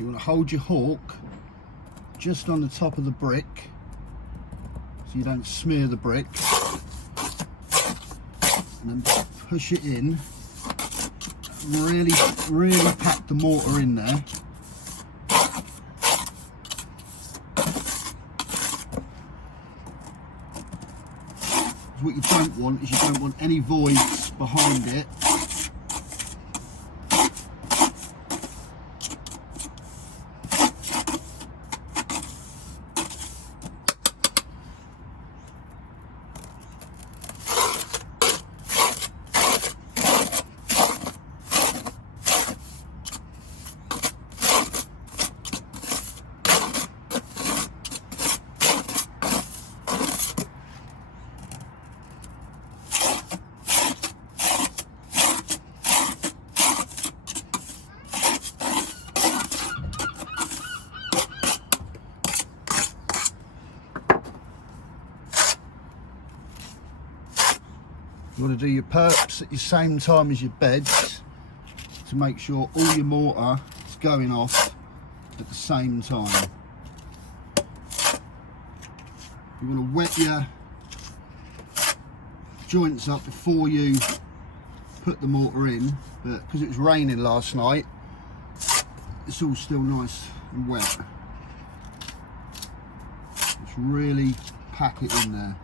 You want to hold your hook just on the top of the brick so you don't smear the brick, and then push it in. Really pack the mortar in there. What you don't want is you don't want any voids behind it. You want to do your perps at the same time as your beds to make sure all your mortar is going off at the same time. You want to wet your joints up before you put the mortar in, but because it was raining last night, it's all still nice and wet. Just really pack it in there.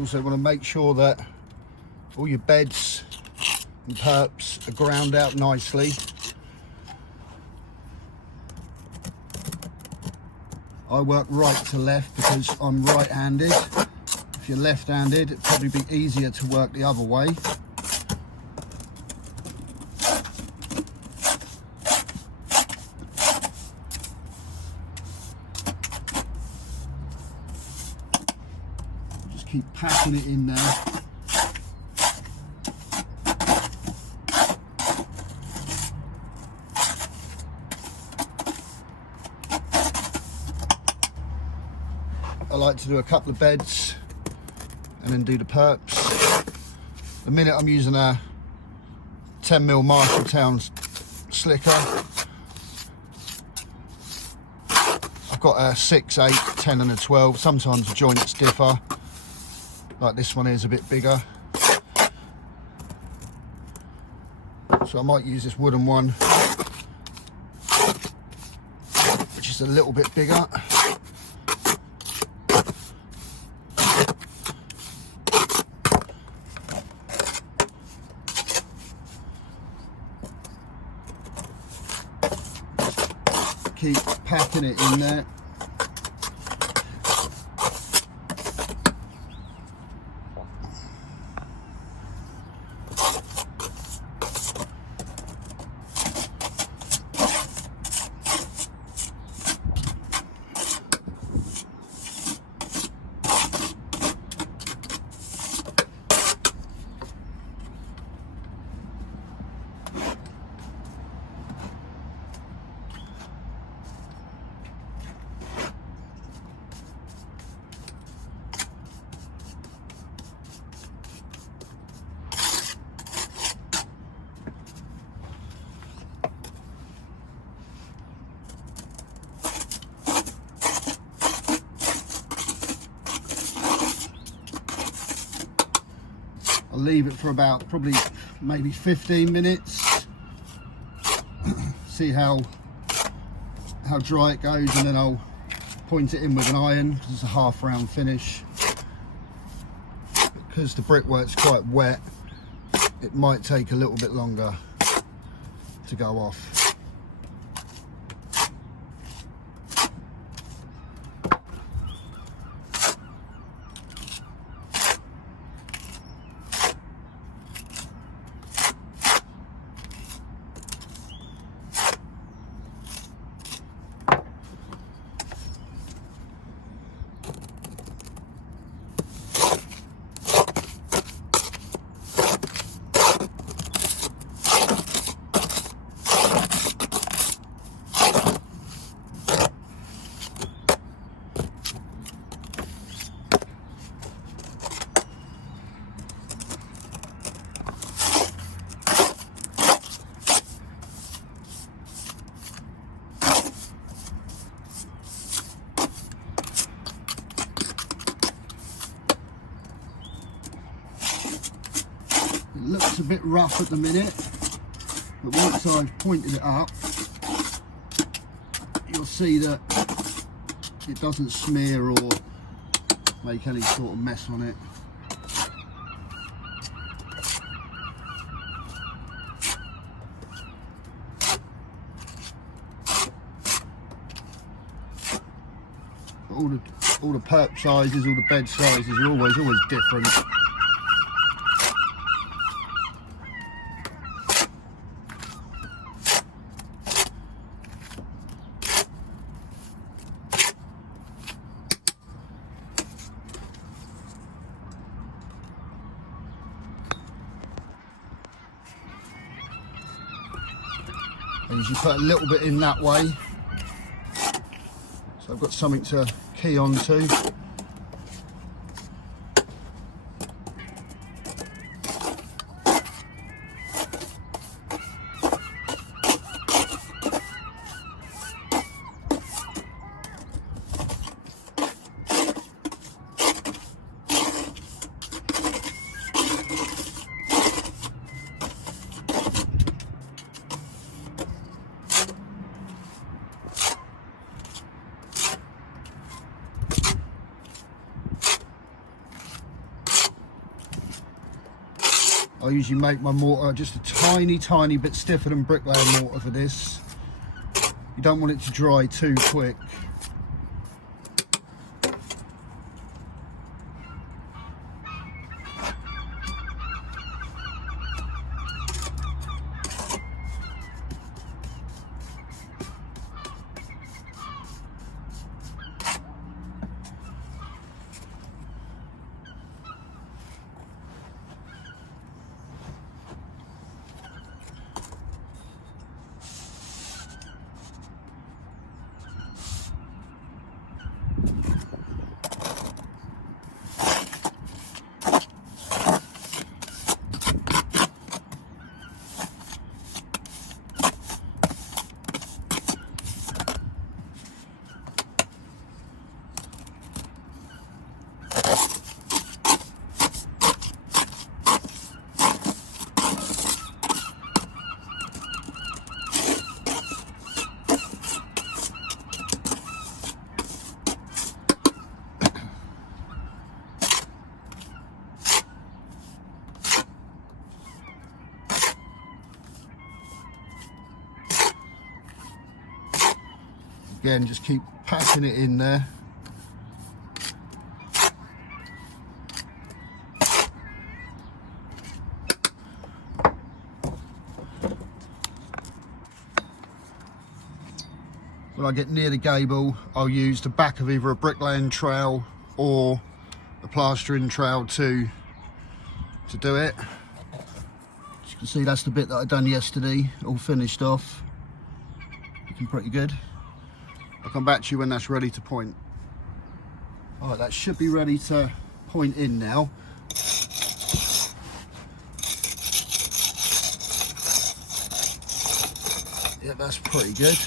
Also want to make sure that all your beds and perps are ground out nicely. I work right to left because I'm right-handed. If you're left-handed, it'd probably be easier to work the other way. Keep packing it in there. I like to do a couple of beds and then do the perps. The minute I'm using a 10mm Marshalltown slicker. I've got a 6, 8, 10 and a 12. Sometimes the joints differ. Like this one is a bit bigger, so I might use this wooden one, which is a little bit bigger. Keep packing it in there. I'll leave it for about probably maybe 15 minutes. See how dry it goes, and then I'll point it in with an iron because it's a half round finish. because the brickwork's quite wet, it might take a little bit longer to go off. It looks a bit rough at the minute, but once I've pointed it up, you'll see that it doesn't smear or make any sort of mess on it. All the perp sizes, all the bed sizes are always different. I usually put a little bit in that way, so I've got something to key on to. I usually make my mortar just a tiny bit stiffer than Bricklayer mortar for this. You don't want it to dry too quick. Again, just keep packing it in there. When I get near the gable, I'll use the back of either a bricklaying trowel or a plastering trowel to do it. As you can see, that's the bit that I done yesterday, all finished off. Looking pretty good. I'll come back to you when that's ready to point. All right, that should be ready to point in now. Yeah, that's pretty good.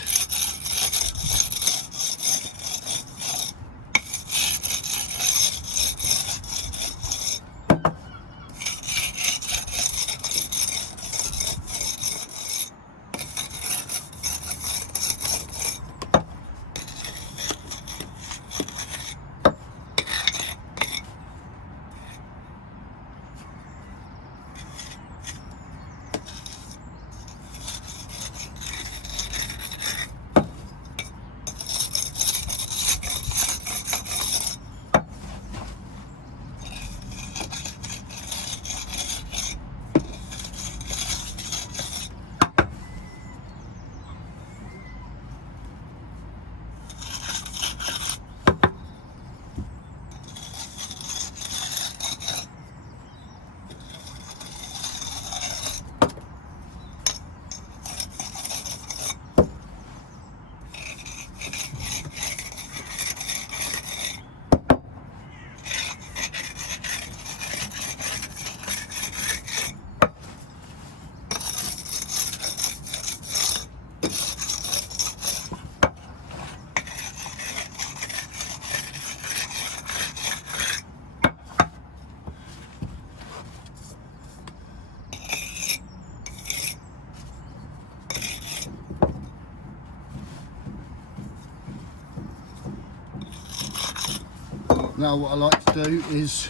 Now what I like to do is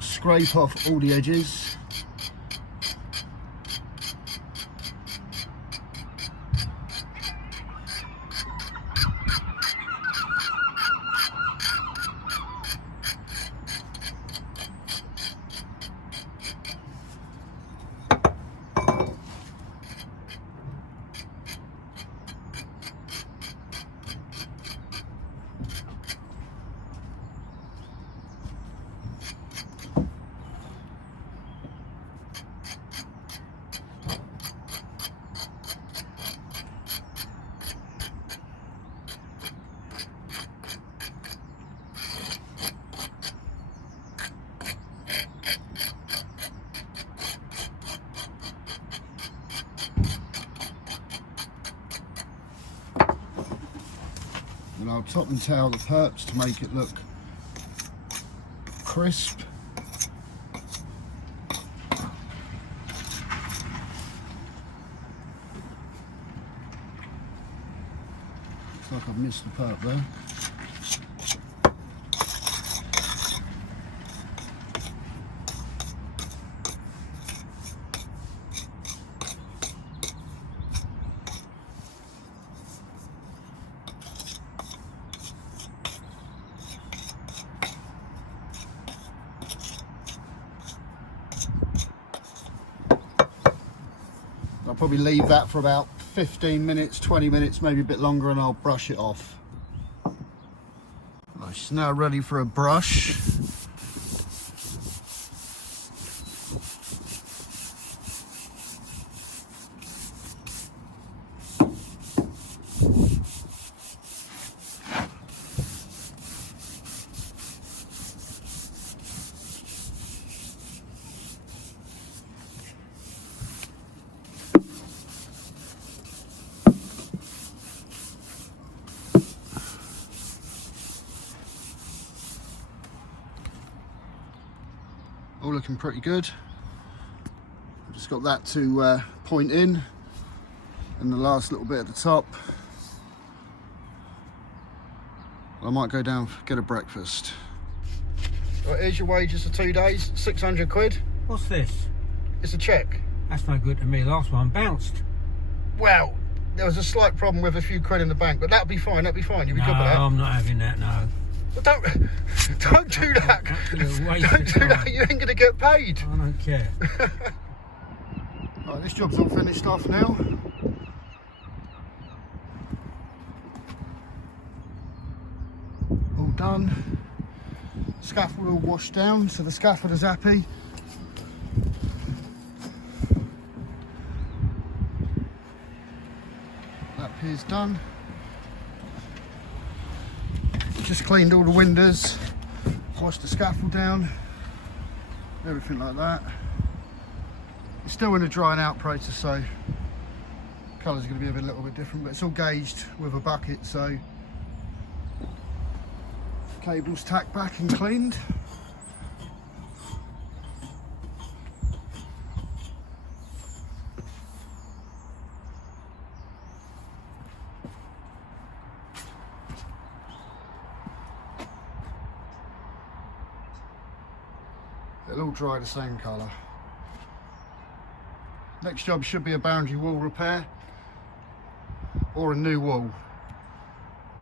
scrape off all the edges. And I'll top and tail the perps to make it look crisp. Looks like I've missed the perp there. I'll probably leave that for about 15 minutes, 20 minutes, maybe a bit longer, and I'll brush it off. Right, she's now ready for a brush. All looking pretty good. I've just got that to point in, and the last little bit at the top. I might go down get a breakfast. Right, here's your wages for 2 days, 600 quid. What's this? It's a cheque. That's no good to me. Last one bounced. Well, there was a slight problem with a few quid in the bank, but that'll be fine, that'll be fine. You'll be good with that. No, I'm not having that, no. Well, don't do that. Don't do that, you ain't going to get paid. I don't care. Right, this job's all finished off now. All done. Scaffold all washed down, so the scaffolder's happy. That pier's done. Just cleaned all the windows, washed the scaffold down, everything like that. It's still in a drying out process, so colour's going to be a little bit different, but it's all gauged with a bucket, so cables tacked back and cleaned. It'll all dry the same colour. Next job should be a boundary wall repair or a new wall.